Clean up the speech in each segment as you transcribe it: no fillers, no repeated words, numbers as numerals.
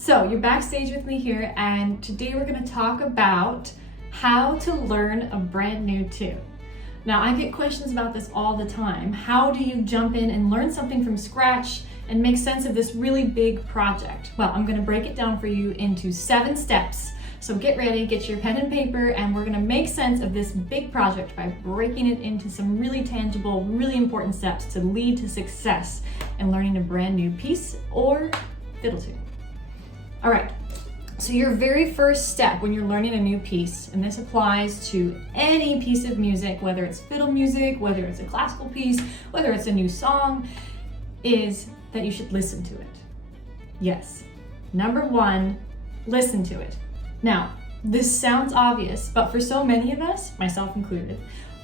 So you're backstage with me here, and today we're going to talk about how to learn a brand new tune. Now, I get questions about this all the time. How do you jump in and learn something from scratch and make sense of this really big project? Well, I'm going to break it down for you into 7 steps. So get ready, get your pen and paper, and we're going to make sense of this big project by breaking it into some really tangible, really important steps to lead to success in learning a brand new piece or fiddle tune. All right, so your very first step when you're learning a new piece, and this applies to any piece of music, whether it's fiddle music, whether it's a classical piece, whether it's a new song, is that you should listen to it. Yes, number 1, listen to it. Now, this sounds obvious, but for so many of us, myself included,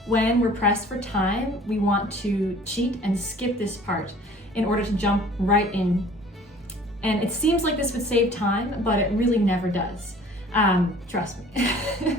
when we're pressed for time, we want to cheat and skip this part in order to jump right in. And it seems like this would save time, but it really never does. Trust me.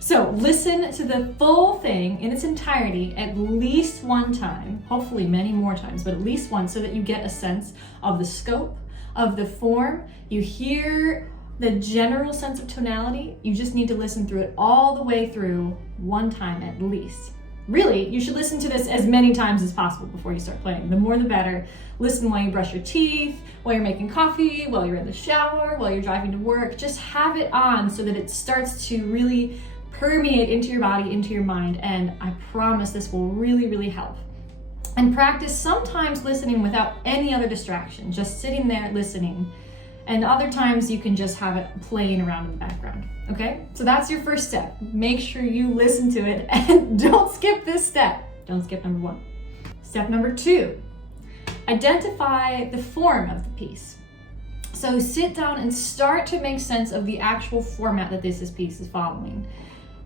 So listen to the full thing in its entirety at least one time, hopefully many more times, but at least once, so that you get a sense of the scope, of the form. You hear the general sense of tonality. You just need to listen through it all the way through one time at least. Really, you should listen to this as many times as possible before you start playing. The more the better. Listen while you brush your teeth, while you're making coffee, while you're in the shower, while you're driving to work. Just have it on so that it starts to really permeate into your body, into your mind, and I promise this will really, really help. And practice sometimes listening without any other distraction, just sitting there listening. And other times you can just have it playing around in the background, okay? So that's your first step. Make sure you listen to it and don't skip this step. Don't skip number 1. Step number 2, identify the form of the piece. So sit down and start to make sense of the actual format that this piece is following.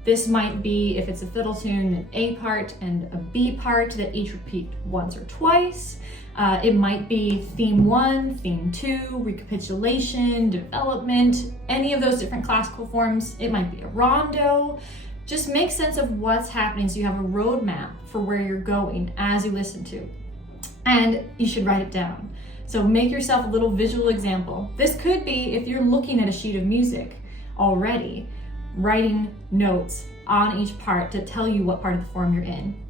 This might be, if it's a fiddle tune, an A part and a B part that each repeat once or twice. It might be theme 1, theme 2, recapitulation, development, any of those different classical forms. It might be a rondo. Just make sense of what's happening so you have a roadmap for where you're going as you listen to. And you should write it down. So make yourself a little visual example. This could be, if you're looking at a sheet of music already, writing notes on each part to tell you what part of the form you're in.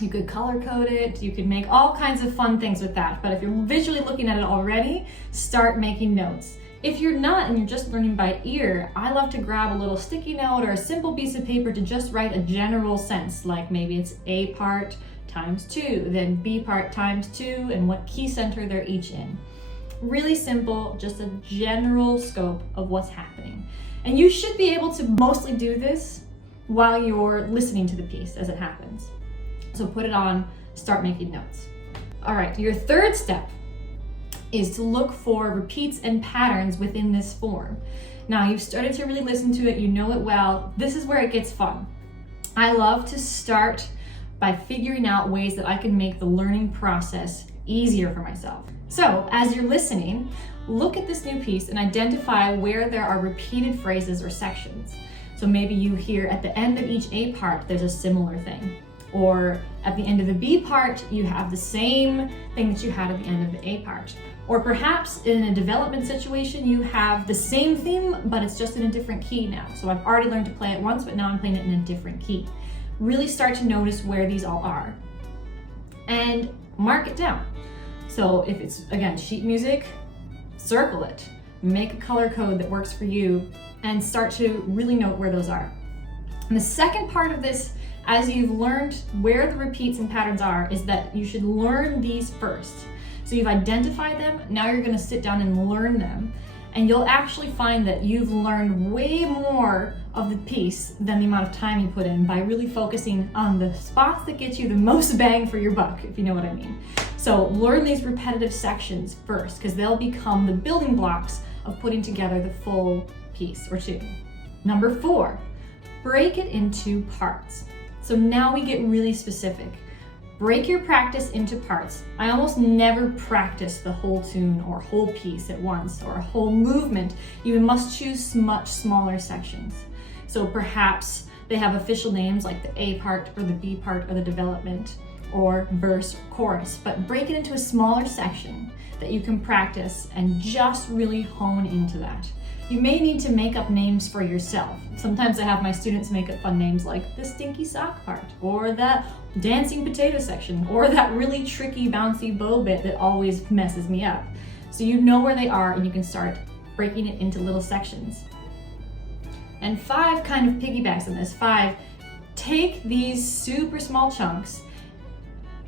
You could color code it, you could make all kinds of fun things with that, but if you're visually looking at it already, start making notes. If you're not and you're just learning by ear, I love to grab a little sticky note or a simple piece of paper to just write a general sense, like maybe it's A part times 2, then B part times 2, and what key center they're each in. Really simple, just a general scope of what's happening. And you should be able to mostly do this while you're listening to the piece as it happens. So put it on, start making notes. All right, your third step is to look for repeats and patterns within this form. Now you've started to really listen to it, you know it well. This is where it gets fun. I love to start by figuring out ways that I can make the learning process easier for myself. So as you're listening, look at this new piece and identify where there are repeated phrases or sections. So maybe you hear at the end of each A part, there's a similar thing. Or at the end of the B part, you have the same thing that you had at the end of the A part. Or perhaps in a development situation, you have the same theme, but it's just in a different key now. So I've already learned to play it once, but now I'm playing it in a different key. Really start to notice where these all are and mark it down. So if it's, again, sheet music, circle it, make a color code that works for you, and start to really note where those are. And the second part of this, as you've learned where the repeats and patterns are, is that you should learn these first. So you've identified them, now you're gonna sit down and learn them, and you'll actually find that you've learned way more of the piece than the amount of time you put in by really focusing on the spots that get you the most bang for your buck, if you know what I mean. So learn these repetitive sections first, because they'll become the building blocks of putting together the full piece or tune. Number 4, break it into parts. So now we get really specific. Break your practice into parts. I almost never practice the whole tune or whole piece at once or a whole movement. You must choose much smaller sections. So perhaps they have official names like the A part or the B part or the development, or verse or chorus, but break it into a smaller section that you can practice and just really hone into that. You may need to make up names for yourself. Sometimes I have my students make up fun names like the stinky sock part, or that dancing potato section, or that really tricky bouncy bow bit that always messes me up. So you know where they are and you can start breaking it into little sections. And 5 kind of piggybacks on this. 5, take these super small chunks,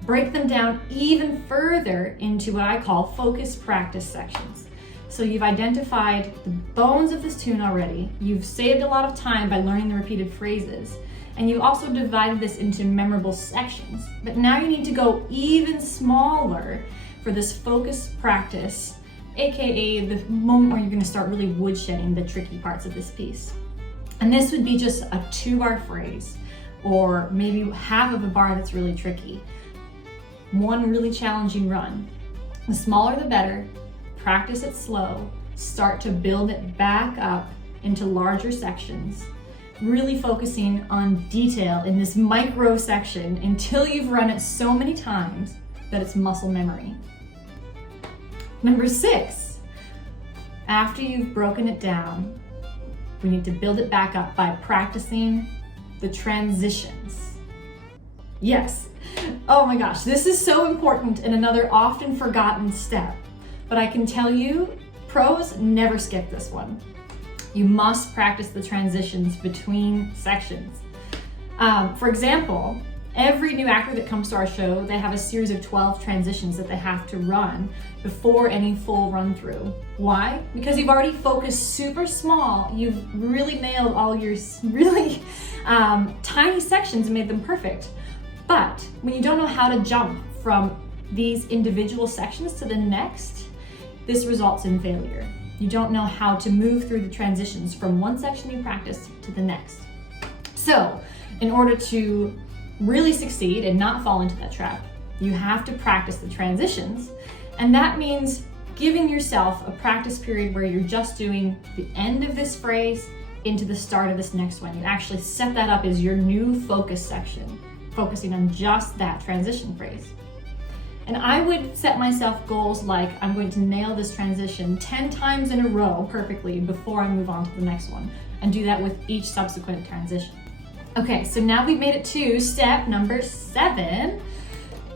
break them down even further into what I call focus practice sections. So you've identified the bones of this tune already, you've saved a lot of time by learning the repeated phrases, and you also divided this into memorable sections. But now you need to go even smaller for this focus practice, aka the moment where you're going to start really woodshedding the tricky parts of this piece. And this would be just a 2-bar phrase, or maybe half of a bar that's really tricky. One really challenging run. The smaller the better. Practice it slow. Start to build it back up into larger sections, really focusing on detail in this micro section until you've run it so many times that it's muscle memory. Number 6, after you've broken it down, we need to build it back up by practicing the transitions. Yes, oh my gosh, this is so important and another often forgotten step. But I can tell you, pros never skip this one. You must practice the transitions between sections. For example, every new actor that comes to our show, they have a series of 12 transitions that they have to run before any full run through. Why? Because you've already focused super small. You've really nailed all your really tiny sections and made them perfect. But when you don't know how to jump from these individual sections to the next, this results in failure. You don't know how to move through the transitions from one section you practiced to the next. So, in order to really succeed and not fall into that trap, you have to practice the transitions, and that means giving yourself a practice period where you're just doing the end of this phrase into the start of this next one. You actually set that up as your new focus section, focusing on just that transition phrase. And I would set myself goals like I'm going to nail this transition 10 times in a row perfectly before I move on to the next one, and do that with each subsequent transition. Okay, so now we've made it to step number 7,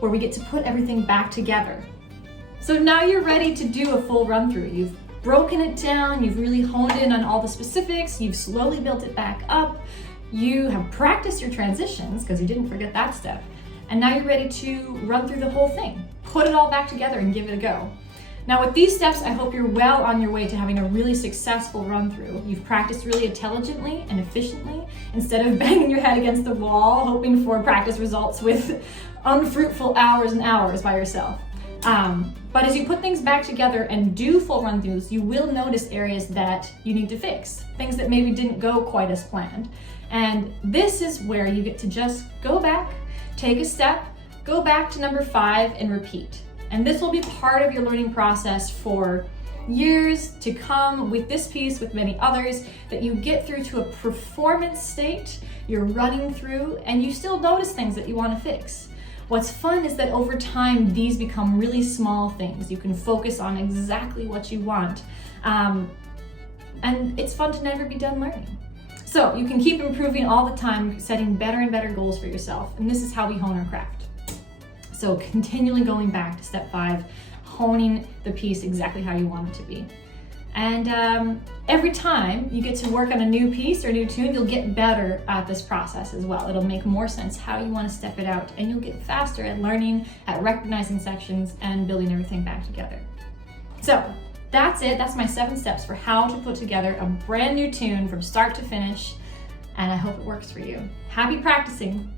where we get to put everything back together. So now you're ready to do a full run through. You've broken it down, you've really honed in on all the specifics, you've slowly built it back up, you have practiced your transitions because you didn't forget that step. And now you're ready to run through the whole thing. Put it all back together and give it a go. Now with these steps, I hope you're well on your way to having a really successful run through. You've practiced really intelligently and efficiently instead of banging your head against the wall, hoping for practice results with unfruitful hours and hours by yourself. But as you put things back together and do full run throughs, you will notice areas that you need to fix, things that maybe didn't go quite as planned. And this is where you get to just go back, take a step, go back to number 5 and repeat. And this will be part of your learning process for years to come with this piece, with many others, that you get through to a performance state, you're running through, and you still notice things that you want to fix. What's fun is that over time, these become really small things. You can focus on exactly what you want. And it's fun to never be done learning. So you can keep improving all the time, setting better and better goals for yourself. And this is how we hone our craft. So continually going back to step 5, honing the piece exactly how you want it to be. And every time you get to work on a new piece or a new tune, you'll get better at this process as well. It'll make more sense how you want to step it out, and you'll get faster at learning, at recognizing sections, and building everything back together. So that's it. That's my 7 steps for how to put together a brand new tune from start to finish, and I hope it works for you. Happy practicing.